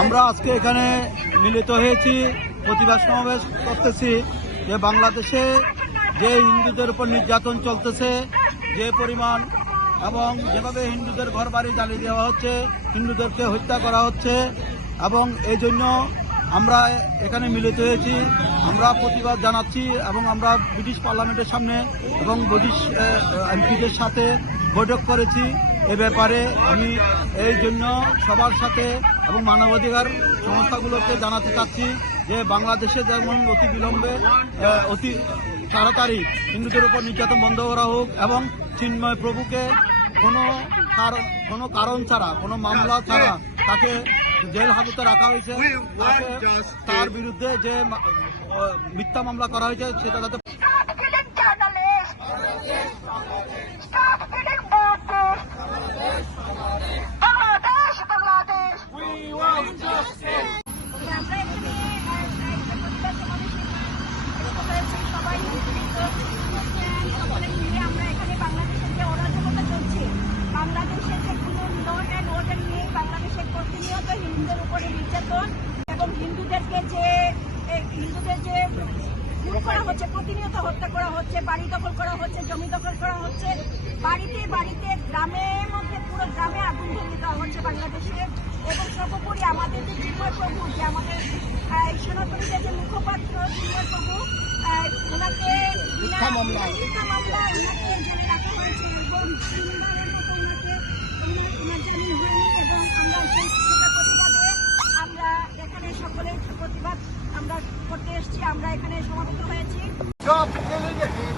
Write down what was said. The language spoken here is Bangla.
আমরা আজকে এখানে মিলিত হয়েছি, প্রতিবাদ সমাবেশ করতেছি যে বাংলাদেশে যে হিন্দুদের উপর নির্যাতন চলতেছে, যে পরিমাণ এবং যেভাবে হিন্দুদের ঘর বাড়ি জ্বালিয়ে দেওয়া হচ্ছে, হিন্দুদেরকে হত্যা করা হচ্ছে এবং এই জন্য আমরা এখানে মিলিত হয়েছি। আমরা প্রতিবাদ জানাচ্ছি এবং আমরা ব্রিটিশ পার্লামেন্টের সামনে এবং ব্রিটিশ এমপিদের সাথে বৈঠক করেছি। এ ব্যাপারে আমি এই জন্য সবার সাথে এবং মানবাধিকার সংস্থাগুলোকে জানাতে চাচ্ছি যে বাংলাদেশে যেমন অতি বিলম্বে অতি তাড়াতাড়ি হিন্দুদের উপর নির্যাতন বন্ধ করা হোক এবং চিন্ময় প্রভুকে কোনো কারণ কোনো কারণ ছাড়া, কোনো মামলা ছাড়া তাকে জেল হাজতে রাখা হয়েছে। তার বিরুদ্ধে যে মিথ্যা মামলা করা হয়েছে সেটা তাতে বাংলাদেশের প্রতিনিয়ত হিন্দুদের উপরে নির্যাতন এবং হিন্দুদেরকে যে হিন্দুদের যে খুন করা হচ্ছে প্রতিনিয়ত হত্যা করা হচ্ছে বাড়ি দখল করা হচ্ছে জমি দখল করা হচ্ছে বাড়িতে বাড়িতে গ্রামের মধ্যে পুরো গ্রামে আগুন ধরিয়ে দেওয়া হচ্ছে বাংলাদেশে এবং সর্বোপরি আমাদের যে চিন্ময় প্রভু যে আমাদের সনাতনীদের যে মুখপাত্র চিন্ময় প্রভু ওনাকে মামলা ওনাকে Calma, ninguém liga aqui.